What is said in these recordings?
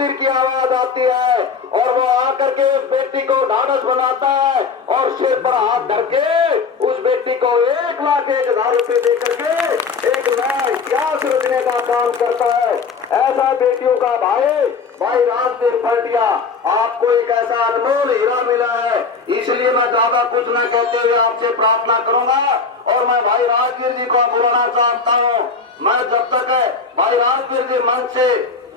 राजवीर की आवाज आती है और वो आकर के उस बेटी को ढांढस बनाता है और सिर पर हाथ धर के उस बेटी को 1,01,000 रुपए दे करके एक नया इतिहास रचने का काम करता है। ऐसा बेटियों का भाई राजवीर फर्टिया, आपको एक ऐसा अनमोल हीरा मिला है, इसलिए मैं ज्यादा कुछ न कहते हुए आपसे प्रार्थना करूंगा और मैं भाई राजवीर जी को बुलाना चाहता हूं। मैं जब तक भाई राजवीर जी मंच से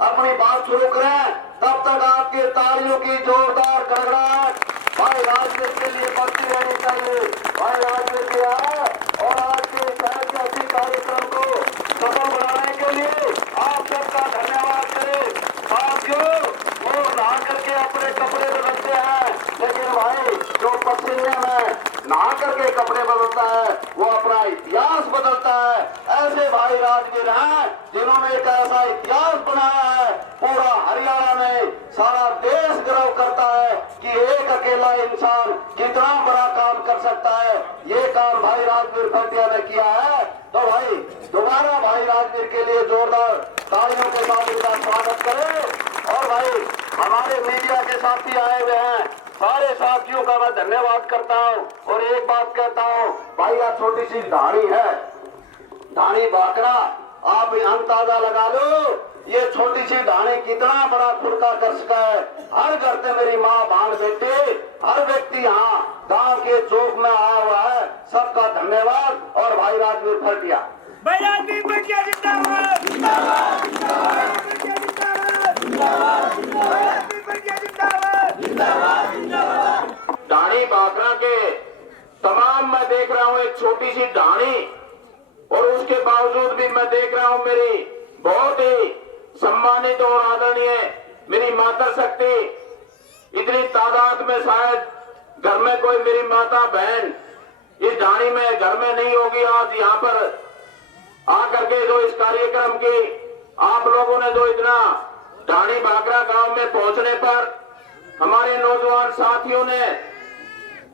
अपनी बात शुरू करें तब तक आपके तालियों की जोरदार गड़गड़ाहट भाई राजवीर के लिए बढ़ती रहनी चाहिए। भाई राजवीर जी आए और आज के शहर के अच्छी कार्यक्रम को सफल बनाने के लिए आप सबका धन्यवाद करें। साथियों, वो नहा करके अपने कपड़े बदलते हैं, लेकिन भाई जो पसीने में नहा करके कपड़े बदलता है वो अपना इतिहास बदलता है। ऐसे भाई राजवीर हैं जिन्होंने एक ऐसा इतिहास बनाया है, पूरा हरियाणा में सारा देश गर्व करता है कि एक अकेला इंसान कितना बड़ा काम कर सकता है। ये काम भाई राजवीर फर्टिया ने किया है। तो भाई दोबारा भाई राजवीर के लिए जोरदार तालियों के साथ इनका स्वागत करें। और भाई हमारे मीडिया के साथी आए हुए हैं, सारे साथियों का मैं धन्यवाद करता हूं और एक बात कहता हूं, भाई यह छोटी सी ढाणी है, ढाणी बाकरा, आप अंदाजा लगा लो ये छोटी सी ढाणी कितना बड़ा खुरका कर सका है। हर घर से मेरी माँ भान बेटे हर व्यक्ति यहाँ गांव के चौक में आया हुआ है। सबका धन्यवाद। और भाई राजवीर फर्टिया, भाई राजवीर फर्टिया जिंदाबाद, जिंदाबाद, जिंदाबाद, जिंदाबाद, जिंदाबाद। ढाणी बाकरा के तमाम मैं देख रहा हूँ एक छोटी सी ढाणी, और उसके बावजूद भी मैं देख रहा हूँ मेरी बहुत ही सम्मानित और आदरणीय मेरी माता शक्ति, इतनी तादाद में शायद घर में कोई मेरी माता बहन इस ढाणी में घर में नहीं होगी। आज यहाँ पर आकर के जो इस कार्यक्रम की आप लोगों ने जो इतना ढाणी बाकरा गांव में पहुंचने पर हमारे नौजवान साथियों ने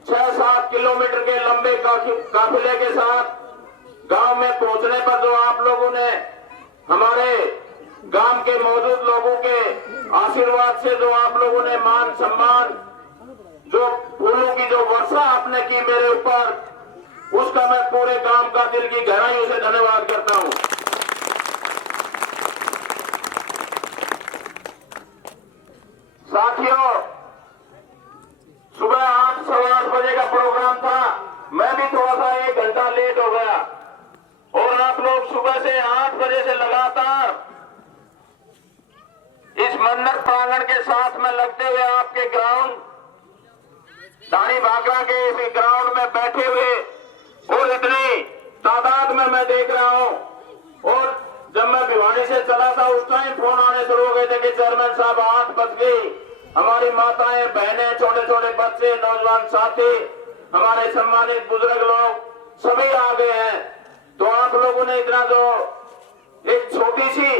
6-7 किलोमीटर के लंबे काफिले के साथ गांव में पहुंचने पर जो आप लोगों ने हमारे गांव के मौजूद लोगों के आशीर्वाद से जो आप लोगों ने मान सम्मान, जो फूलों की जो वर्षा आपने की मेरे ऊपर, उसका मैं पूरे गांव का दिल की गहराइयों से धन्यवाद करता हूं। साथियों, सुबह 8-8:15 बजे का प्रोग्राम था, मैं भी थोड़ा सा 1 घंटा लेट हो गया और आप लोग सुबह से 8 बजे से लगातार इस मंदिर प्रांगण के साथ में लगते हुए आपके ग्राउंड ढाणी बाकरा के इस ग्राउंड में बैठे हुए और इतनी तादाद में मैं देख रहा हूं। और जब मैं भिवानी से चला था उस टाइम फोन आने शुरू हो गए थे कि चेयरमैन साहब 8 बज गई, हमारी माताएं बहनें छोटे छोटे बच्चे नौजवान साथी हमारे सम्मानित बुजुर्ग लोग सभी आ गए हैं। तो आप लोगों ने इतना जो एक छोटी सी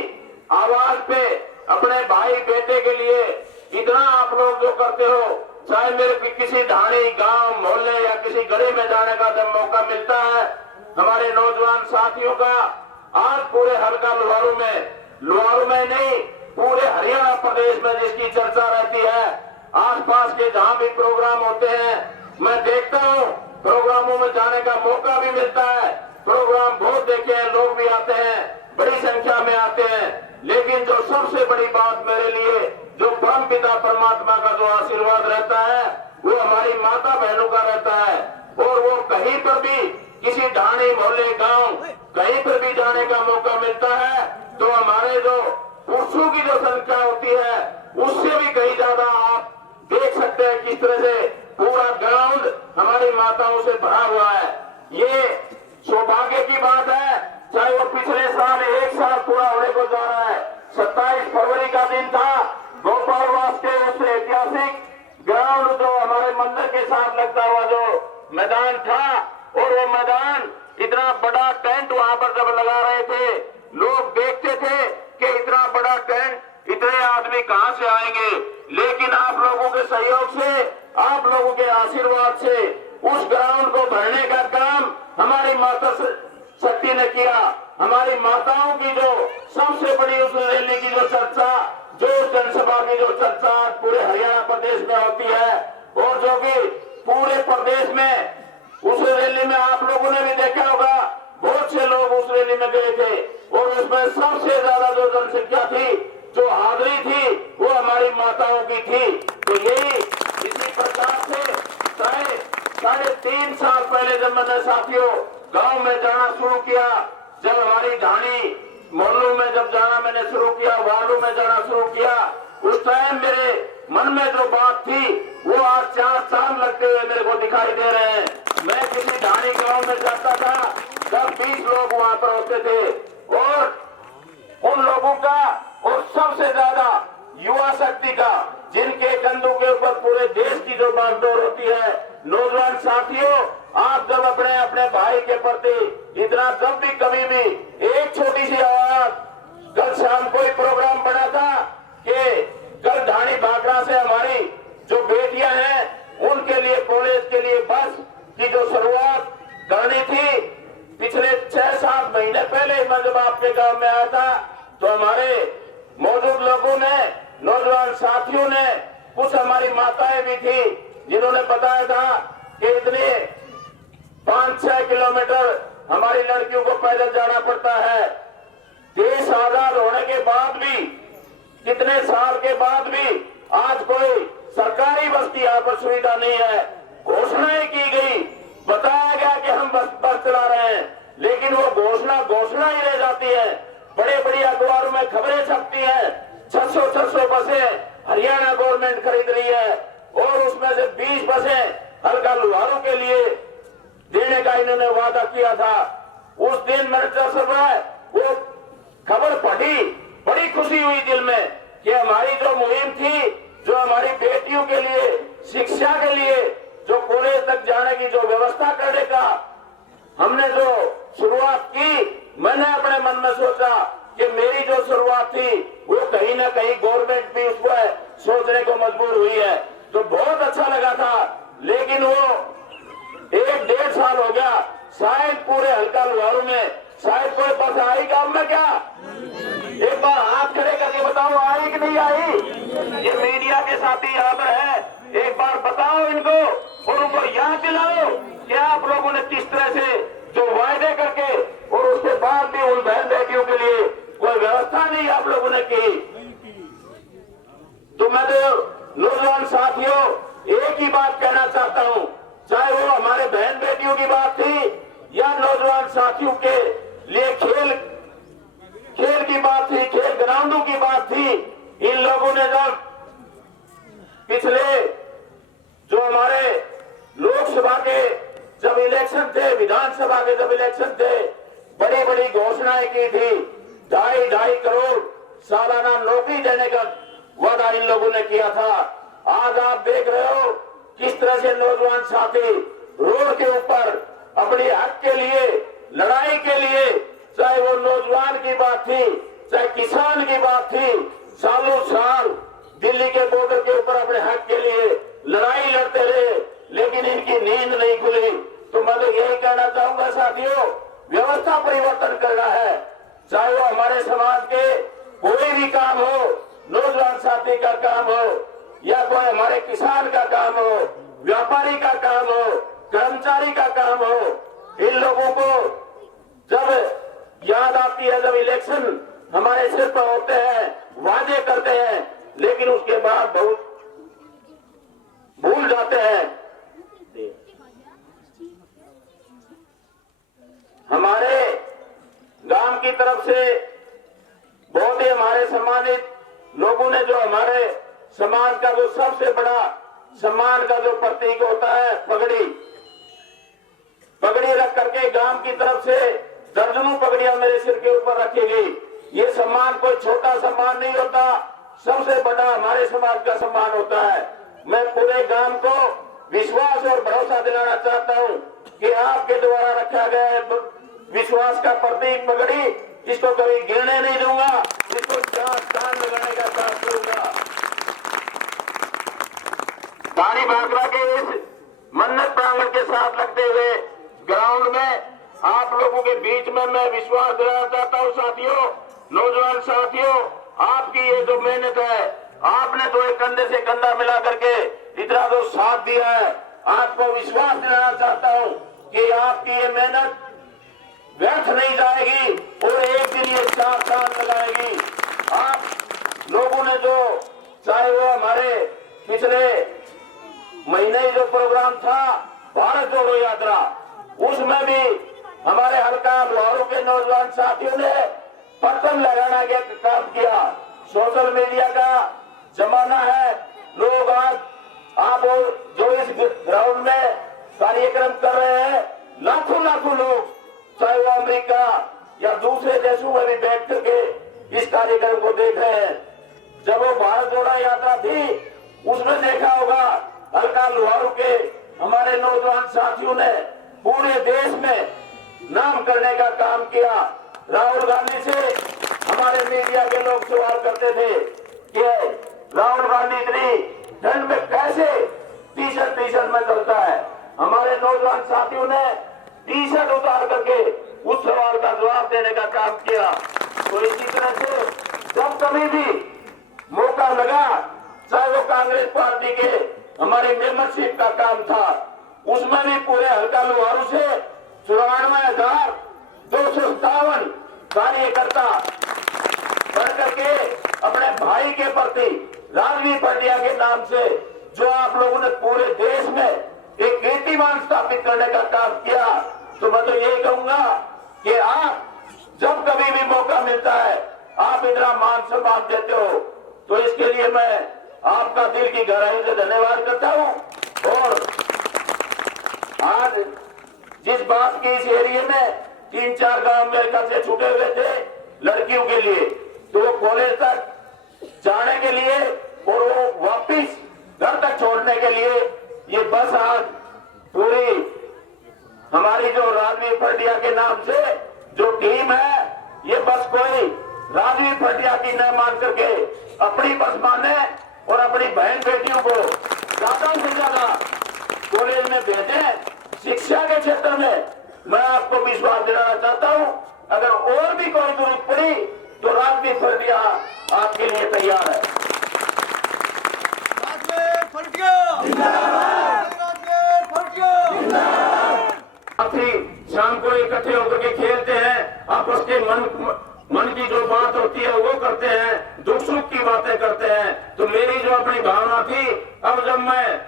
आवाज पे अपने भाई बेटे के लिए इतना आप लोग जो करते हो, चाहे मेरे किसी ढाणी गांव मोहल्ले या किसी गली में जाने का जब मौका मिलता है, हमारे नौजवान साथियों का आज पूरे हल्का लोहारू में नहीं पूरे हरियाणा प्रदेश में जिसकी चर्चा रहती है, आसपास के जहां भी प्रोग्राम होते हैं मैं देखता हूं, प्रोग्रामों में जाने का मौका भी मिलता है। प्रोग्राम बहुत देखे हैं, लोग भी आते हैं, बड़ी संख्या में आते हैं, लेकिन जो सबसे बड़ी बात मेरे लिए जो परम पिता परमात्मा का जो आशीर्वाद रहता है वो हमारी माता बहनों का रहता है। और वो कहीं पर भी किसी ढाणी मोहल्ले गांव कहीं पर भी जाने का मौका मिलता है तो हमारे जो पुरुषों की जो संख्या होती है उससे भी कहीं ज्यादा आप देख सकते हैं किस तरह से पूरा ग्राउंड हमारी माताओं से भरा हुआ है। ये सौभाग्य की बात है, चाहे वो पिछले साल 1 साल पूरा होने को जा रहा है। 27 फरवरी का दिन था, गोपालवास के उस ऐतिहासिक ग्राउंड जो हमारे मंदिर के साथ लगता हुआ जो मैदान था, और वो मैदान इतना बड़ा टेंट वहां पर जब लगा रहे थे, लोग देखते थे कि इतना बड़ा टेंट इतने आदमी कहां से आएंगे, लेकिन आप लोगों के सहयोग से, आप लोगों के आशीर्वाद से उस ग्राउंड को भरने का काम हमारी माता शक्ति ने किया। हमारी माताओं की जो सबसे बड़ी उस रैली की जो चर्चा जो जनसभा की जो चर्चा पूरे हरियाणा प्रदेश में होती है और जो कि पूरे प्रदेश में उस रैली में आप लोगों ने भी देखा होगा, बहुत से लोग उस रैली में गए थे और उसमें सबसे ज्यादा जो जनसंख्या थी, जो हाजिरी थी, वो हमारी माताओं की थी। तो यही इसी प्रकार से 3.5 साल पहले जब मैंने साथियों गांव में जाना शुरू किया, जब हमारी ढाणी मोहल्लों में जब जाना मैंने शुरू किया, वार्डों में जाना शुरू किया, उस टाइम मेरे मन में जो बात थी वो आज 4 साल लगते हुए मेरे को दिखाई दे रहे हैं। मैं किसी ढाणी गांव में जाता था, 10-20 लोग वहां पर होते थे और उन लोगों का और सबसे ज्यादा युवा शक्ति का, जिनके कंधों के ऊपर पूरे देश की जो बागडोर होती है। नौजवान साथियों, आप जब अपने अपने भाई के प्रति इतना जब भी कभी भी एक छोटी सी आवाज, कल शाम कोई प्रोग्राम बना था कि कल ढाणी भाखड़ा से हमारी जो बेटियां हैं उनके लिए कॉलेज के लिए बस की जो शुरुआत करनी थी, पिछले 6-7 महीने पहले मैं जब आपके गांव में आया था तो हमारे मौजूद लोगों ने, नौजवान साथियों ने, कुछ हमारी माताएं भी थी जिन्होंने बताया था कि इतने 5-6 किलोमीटर हमारी लड़कियों को पैदल जाना पड़ता है। देश आजाद होने के बाद भी, कितने साल के बाद भी आज कोई सरकारी बस्ती यहाँ पर सुविधा नहीं है। घोषणाएं की गई, बताया गया कि हम बस चला रहे हैं, लेकिन वो घोषणा ही रह जाती है। बड़े बड़ी अखबारों में खबरें छपती हैं, 600 बसें हरियाणा गवर्नमेंट खरीद रही है और उसमें से 20 बसें हल्का लुहारों के लिए देने का इन्होंने वादा किया था। उस दिन मैंने जब वो खबर पढ़ी, बड़ी खुशी हुई दिल में कि हमारी जो मुहिम थी, जो हमारी बेटियों के लिए शिक्षा के लिए जो कॉलेज तक जाने की जो व्यवस्था करने का हमने जो शुरुआत की, मैंने अपने मन में सोचा कि मेरी जो शुरुआत थी वो कहीं ना कहीं गवर्नमेंट भी उसको सोचने को मजबूर हुई है। तो बहुत अच्छा लगा था, लेकिन वो 1-1.5 साल हो गया, शायद पूरे हल्का लुहारू में शायद कोई बस आई गांव में क्या? एक बार हाथ खड़े करके बताओ, आई कि नहीं आई? ये मीडिया के साथी यहाँ पर है, एक बार बताओ इनको और उनको याद दिलाओ कि आप लोगों ने किस तरह से जो वायदे करके और उसके बाद भी उन बहन बेटियों के लिए कोई व्यवस्था नहीं आप लोगों ने की। तो मैं तो नौजवान साथियों एक ही बात कहना चाहता हूं, चाहे वो हमारे बहन बेटियों की बात थी या नौजवान साथियों के लिए खेल की बात थी, खेल ग्राउंडों की बात थी। इन लोगों ने जब पिछले जो हमारे लोकसभा के जब इलेक्शन थे, विधानसभा के जब इलेक्शन थे, बड़ी बड़ी घोषणाएं की थी। 2.5 करोड़ सालाना नौकरी देने का वादा इन लोगों ने किया था। आज आप देख रहे हो किस तरह से नौजवान साथी रोड के ऊपर अपने हक के लिए, लड़ाई के लिए, चाहे वो नौजवान की बात थी, चाहे किसान की बात थी, सालों साल दिल्ली के बॉर्डर के ऊपर अपने हक के लिए लड़ाई लड़ते रहे, लेकिन इनकी नींद नहीं खुली। तो मैं तो यही कहना चाहूंगा साथियों, व्यवस्था परिवर्तन करना है, चाहे वो हमारे समाज के कोई भी काम हो, नौजवान साथी का काम हो या कोई हमारे किसान का काम हो, व्यापारी का काम हो, कर्मचारी का काम हो। इन लोगों को जब याद आती है, जब इलेक्शन हमारे सिर पर होते हैं, वादे करते हैं, लेकिन उसके बाद बहुत भूल जाते हैं। हमारे गांव की तरफ से बहुत ही हमारे सम्मानित लोगों ने, जो हमारे समाज का जो सबसे बड़ा सम्मान का जो प्रतीक होता है पगड़ी रख करके गांव की तरफ से दर्जनों पगड़ियां मेरे सिर के ऊपर रखी गई। ये सम्मान कोई छोटा सम्मान नहीं होता, सबसे बड़ा हमारे समाज का सम्मान होता है। मैं पूरे गांव को विश्वास और भरोसा दिलाना चाहता हूं कि आपके द्वारा रखा गया विश्वास का प्रतीक पगड़ी, इसको कभी गिरने नहीं दूंगा, इसको स्थान लगाने का काम करूंगा। ढाणी भाखड़ा के इस मन्नत प्रांगण के साथ लगते हुए ग्राउंड में आप लोगों के बीच में मैं विश्वास दिलाना चाहता हूं साथियों, नौजवान साथियों, आपकी ये जो मेहनत है, आपने तो एक कंधे से कंधा मिला करके इतना जो साथ दिया है, आपको विश्वास दिलाना चाहता हूं कि आपकी ये मेहनत व्यर्थ नहीं जाएगी और एक दिन ये चार चांद लगाएगी। आप लोगों ने जो, चाहे वो हमारे पिछले महीने ही जो प्रोग्राम था भारत जोड़ो यात्रा, उसमें भी हमारे हल्का लोहारू के नौजवान साथियों ने पतंग लगाना का काम किया। सोशल मीडिया का जमाना है, लोग आज आप जो इस ग्राउंड में कार्यक्रम कर रहे हैं, लाखों लाखों लोग, चाहे वो अमेरिका या दूसरे देशों में भी बैठ करके इस कार्यक्रम को देख रहे हैं। जब वो भारत जोड़ो यात्रा थी, उसमें देखा होगा हल्का लोहारू के हमारे नौजवान साथियों ने पूरे देश में नाम करने का काम किया। राहुल गांधी से हमारे मीडिया के लोग सवाल करते थे कि राहुल गांधी इतनी ठंड में कैसे टी शर्ट में चलता है। हमारे नौजवान साथियों ने टी शर्ट उतार करके उस सवाल का जवाब देने का काम किया। तो इसी तरह से जब कभी भी मौका लगा, चाहे वो कांग्रेस पार्टी के हमारी मेंबरशिप का काम था, उसमें भी पूरे हल्का लोहारू से 94,257 कार्यकर्ता बढ़ करके अपने भाई के प्रति राजवीर भटिया के नाम से जो आप लोगों ने पूरे देश में एक कीर्तिमान स्थापित करने का काम किया, तो मैं तो यही कहूंगा कि आप जब कभी भी मौका मिलता है, आप इतना मान सम्मान देते हो, तो इसके लिए मैं आपका दिल की गहराई से धन्यवाद करता हूं। और आज जिस बात की इस एरिया में 3-4 गांव मेरे घर से छूटे हुए थे लड़कियों के लिए, तो वो कॉलेज तक जाने के लिए और वो वापिस घर तक छोड़ने के लिए ये बस आज पूरी हमारी जो राजवीर भटिया के नाम से जो टीम है, ये बस कोई राजवीर भटिया की न मान करके अपनी बस माने और अपनी बहन बेटियों को ज्यादा से ज्यादा कॉलेज में भेजें। शिक्षा के क्षेत्र में मैं आपको विश्वास दिलाना चाहता हूं, अगर और भी कोई जरूरत पड़ी तो राजवीर भटिया आपके लिए तैयार है। साथी शाम को इकट्ठे होकर के खेलते हैं, आपस के मन की जो बात होती है वो करते हैं, दुख सुख की बातें करते हैं। तो मेरी जो अपनी भावना थी, अब जब मैं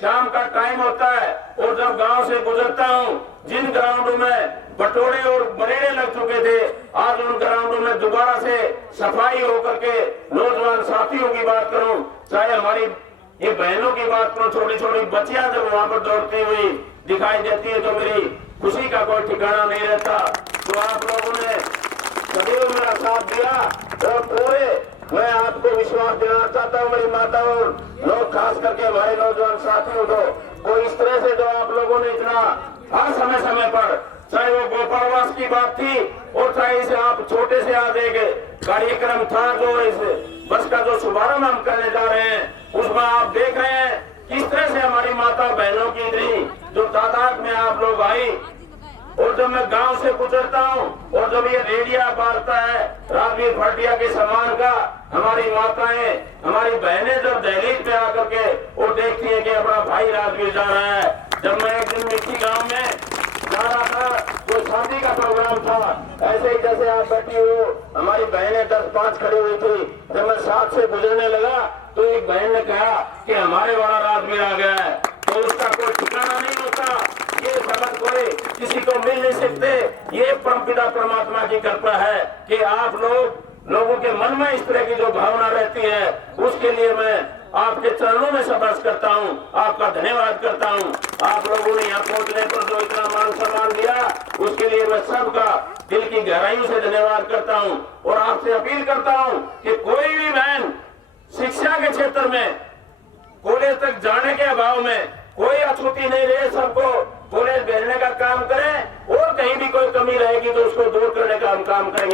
शाम का टाइम होता है और जब गांव से गुजरता हूं, जिन ग्राउंडों में बटोरे और बरेड़े लग चुके थे, आज उन ग्राउंडों में दोबारा से सफाई होकर के नौजवान साथियों की बात करूं, चाहे हमारी ये बहनों की बात करूं, छोटी छोटी बच्चियां जब वहां पर दौड़ती हुई दिखाई देती है तो मेरी खुशी का कोई ठिकाना नहीं रहता। तो आप लोगों ने सदैव मेरा साथ दिया और पूरे मैं आपको विश्वास दिलाना चाहता हूँ, मेरी माताओं लोग, खास करके हमारे नौजवान साथियों को, कोई इस तरह से जो आप लोगों ने इतना हर समय पर, चाहे वो गोपालवास की बात थी और चाहे इसे आप छोटे से आज एक कार्यक्रम था जो इस बस का जो शुभारंभ हम करने जा रहे हैं, उसमें आप देख रहे हैं किस तरह से हमारी माता बहनों की इतनी जो तादाद में आप लोग आई। और जब मैं गांव से गुजरता हूं और जब ये रेडिया बाजता है राजवीर भटिया के सम्मान का, हमारी माताएं, हमारी बहनें जब दहलीज पे आकर के और देखती है कि अपना भाई राजवीर जा रहा है। जब मैं एक दिन मिट्टी गांव में जा रहा था, तो शादी का प्रोग्राम था, ऐसे ही जैसे आप बैठी हो, हमारी बहनें 10-5 खड़ी हुई थी। जब मैं साथ से गुजरने लगा तो एक बहन ने कहा कि हमारे वाला राजवीर आ गया है। तो उसका कोई ठिकाना नहीं होता, ये समझ कोई किसी को मिल नहीं सकते। ये परमपिता परमात्मा की कृपा है कि आप लोगों के मन में इस तरह की जो भावना रहती है, उसके लिए मैं आपके चरणों में संघर्ष करता हूं, आपका धन्यवाद करता हूं। आप लोगों ने यहाँ पहुंचने पर जो इतना मान सम्मान दिया, उसके लिए मैं सबका दिल की गहराइयों से धन्यवाद करता हूं। और आपसे अपील करता हूं कि कोई भी बहन शिक्षा के क्षेत्र में कॉलेज तक जाने के अभाव में कोई अछूती नहीं रहे, सबको कॉलेज भेजने का काम करें और कहीं भी कोई कमी रहेगी तो उसको दूर करने का हम काम करेंगे।